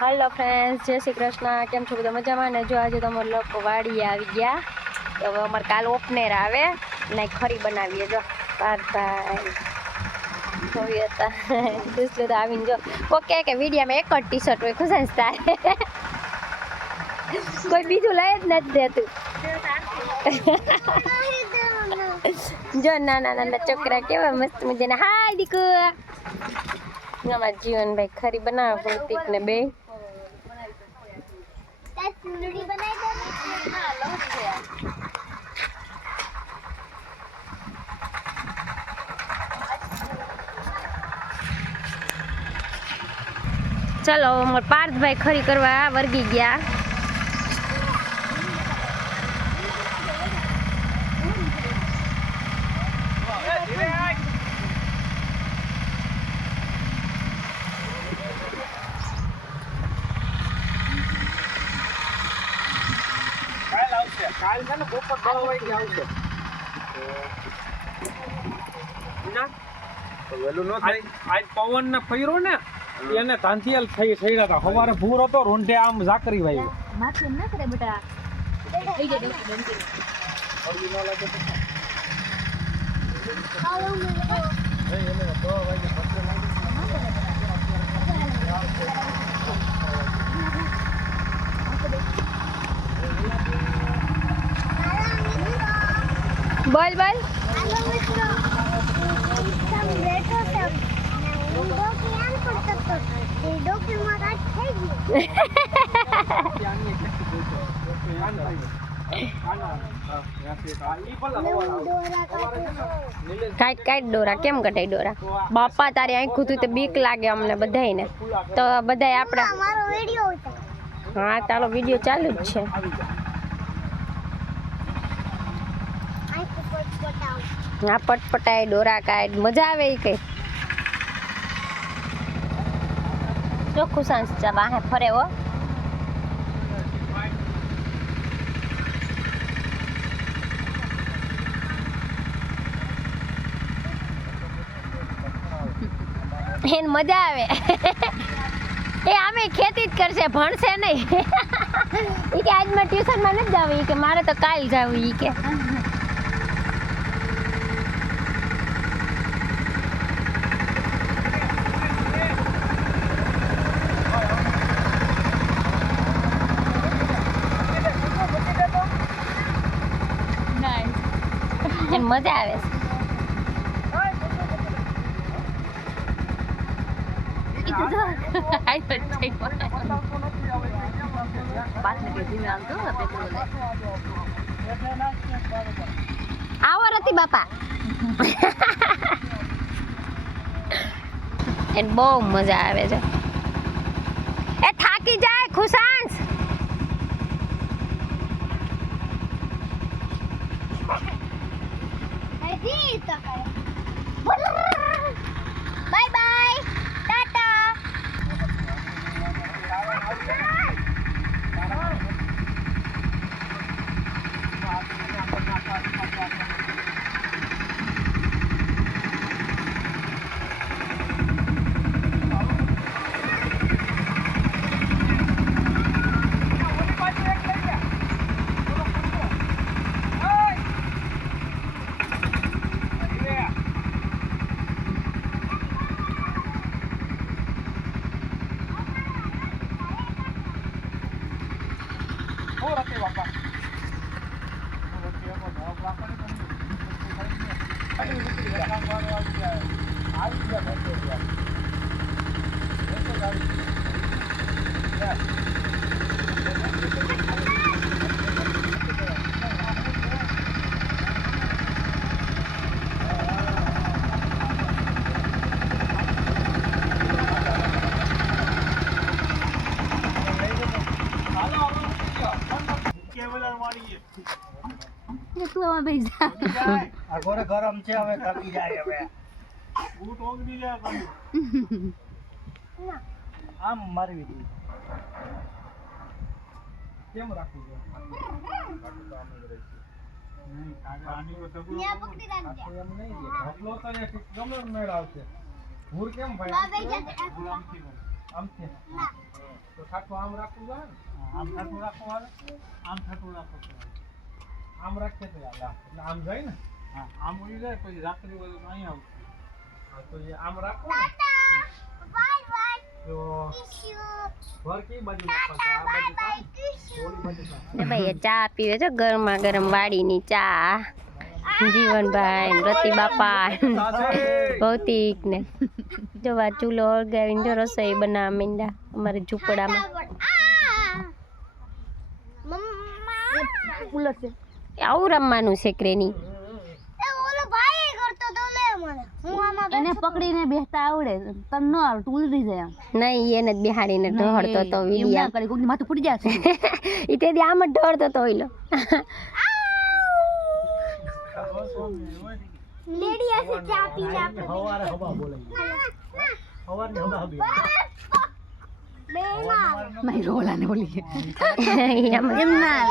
Hello friends, जय श्री कृष्ण। केम छो बधा मजामां ने? जो आज तो लोग वाड़ी આવી ગયા તો હવે અમાર કાલ ઓપનેર આવે ને ખરી બનાવીએ। જો પાર્થભાઈ જોઈ હતા દિસલે તો આવીને જો કોકે કે વિડિયામાં એક જ ટી-શર્ટ હોય ખુશાંસ તારે કોઈ બીજું લઈ જ નથી દેતું। જો નાના નાના છોકરા કેવા મસ્ત મજાના। હાય દીકુ, અમારા જીવનભાઈ ખરી બનાવે ભૌતિક ને બે। चलो मोर पार्थ भाई खरी करवा वर्गी गया। કાલ છે ને બપોર 12 વાગે આવશે ના તો વેલું ન થાય। આજ પવન ને ફયરો ને એને તાંતિયલ થઈ સઈડા હતા। સવારે ભૂર હતો રોંઢે આમ ઝાકરી વાઈ માથે ન કરે બેટા થઈ જાય બંકી ઓલી ન લાગે તો હાલો મે એને 2 વાગે પછી લાગે बोल बोल। हेलो मित्रों, सब बैठो सब હું ડોકી આમ કરતો તો એ ડોકી માં કાટ થઈ ગયું। કાટ કાટ ડોરા કેમ કટાઈ ડોરા? બાપા તારી આંખું તું તો બીક લાગે અમને બધાયને। તો બધાય આપડા મારો વિડિયો ઉતાર। હા તારો વિડિયો ચાલુ જ છે। હા પટપટાય ડોરા કાઢ મજા આવે ઈ કઈ ચોખ્ખું સાંસ ચા વાહે ફરે હો। એને મજા આવે એ આમે ખેતી જ કરશે ભણશે નહીં। ઈ કે આજ માં ટ્યુશન માં નથી જાવું, ઈ કે મારે તો કાલ જાવું ઈ કે। મજા આવે આવો રતી બાપા એને બહુ મજા આવે છે। એ થાકી જાય ખુશાંસ बाय बाय टाटा। આગોરે ગરમ છે હવે તકી જાય હવે બૂટ ઓગળી જાય ના આમ મારવી દી કેમ રાખું છે નહીં કાગળ આની કો તબુ ને પકડી રાખજે એમ નહીં ઢગલો તો એ ગમે મેળ આવશે ભૂર કેમ ભાઈ આમથી ના તો ઠાઠું આમ રાખવું જોઈએ ને આમ ઠાઠું રાખવું હાલે આમ ઠાઠું રાખવું આમ રાખીએ તો હાલે એટલે આમ જાય ને હા આમ ઉડી જાય પછી રાખડી બધું અહીં આવશે હા તો એ આમ રાખો ને તો ઘર કઈ બાજુ રાખવાનું આ બાજુ થાય ઓલી બાજુ થાય ભાઈ ચા પીવે છે ગરમા ગરમ વાડીની ચા જીવનભાઈ ને રતિ બાપા ભૌતિક ને જો આ ચૂલો ઓળગાવીને જો રસોઈ બનાવવા માંડ્યા અમારે ઝૂંપડામાં આવું રમવાનું છે ક્રેની એને પકડીને બેસતા આવડે તને ન આવડે ઉલટી જાય નહીં એને જ બિહાડીને ઢળતો તો વિલિયમ કરી કોઈની માથું ફૂટી જાય ઈ તે આમ જ ઢળતો તો ઓઈલો લેડી ऐसे चા પી જા હવારે હવા બોલે હવારની હવા હબી બેના મારી રોલાને બોલી એમ એમ ના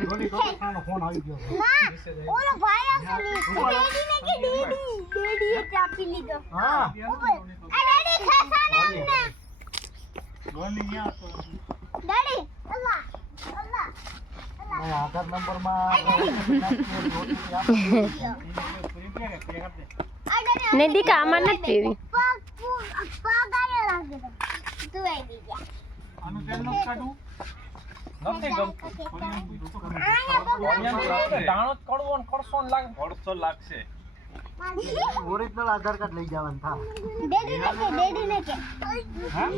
રોલી કાકાનો ફોન આવી ગયો ના ઓલો ભાઈ આસલી ડેડી ને કે ડેડી એ ચા પી લીધો હા આ ડેડી ખાસા ને રોલી ન્યા તો ડેડી અલ્લાહ અલ્લાહ આધાર નંબર માં ને દીકા આમાં નથી પીવી પગ આયા લાગે તું આવી ગયા આનું તેલ નું કાઢું નથી ગમતું દાણો કડવો ને કડસો લાગે કડસો લાગશે ઓરિજિનલ આધાર કાર્ડ લઈ જવાનું થા ડેડી ને કે હા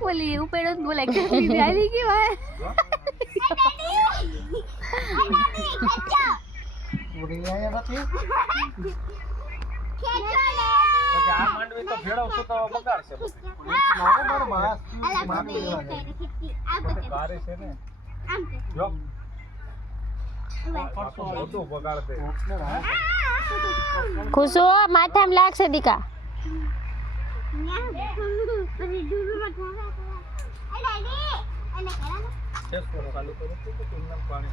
બોલી ઉપેડો બોલે કે આવી ગઈ ભાઈ આ માંડવી તો ભેળવશું તો બગાડશે તારે છે ને જો બધું બગાડશે ખુશો માથામાં લાગશે દીકા ટેસ્ટ કરો ચાલુ કરો તો કેમ પાણી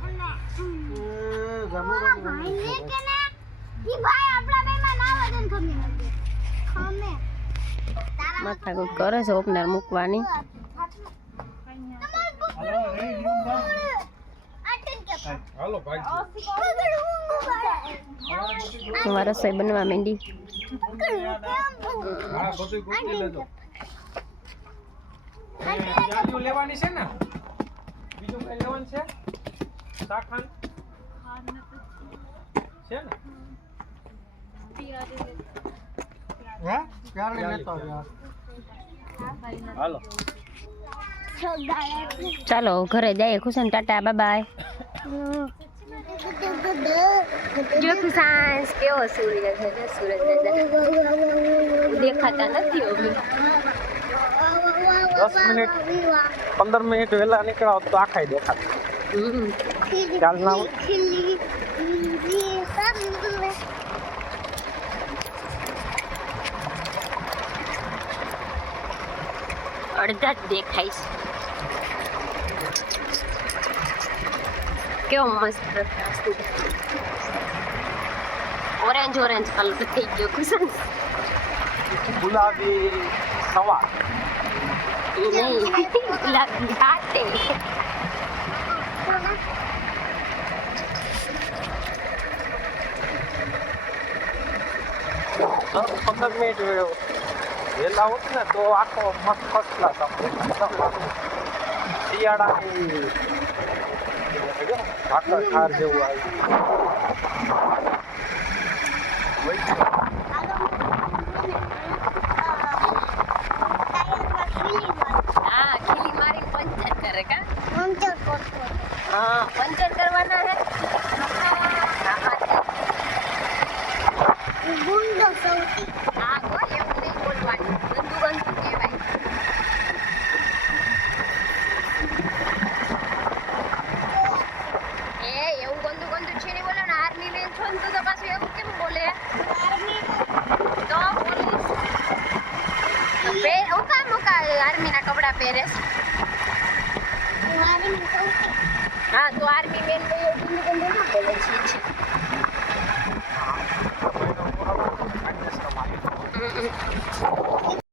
માથા કોઈ કરે છે ઓપનર મૂકવાની હાલો ભાઈ તમારે રસોઈ બનવા માંડી હા બધું ગોતી લેજો યાદીઓ લેવાની છે ને બીજું કઈ લેવાનું છે શાખાન છે ને હા ક્યારે લેતો હાલો ચાલો ઘરે જઈએ ખુશાન ટાટા બાય બાય જો ખુશાન કેવો સૂરજ છે સૂરજ દેખાતા નથી હવે 10 મિનિટ 15 મિનિટ વહેલા નીકળાવ તો આખાઈ દેખાત ચાલ ના અડધા જ દેખાઈશ કેવો મસ્ત ઓરેન્જ ઓરેન્જ કલર થઈ ગયો ખુશાન ગુલાબી સવાર એ નહીં ગુલાબી હાથે 15 મિનિટ વહેલા હોત ને તો આખો મસ્ત ફર્સ્ટ ક્લાસ શિયાળાની ભાકર ખાર જેવું હા ખીલી મારી પંચર કરે કા પંચર કરતો હા પંચર કરવાના હે ગુંડો સૌથી હા કોઈ એમ નહીં બોલવાનું ગંદુ ગંદુ કહેવાય આર્મીના કપડાં પહેરે છે. હું આર્મી સૌથી હા તો આર્મી મેન ગંદુ ના બોલે છે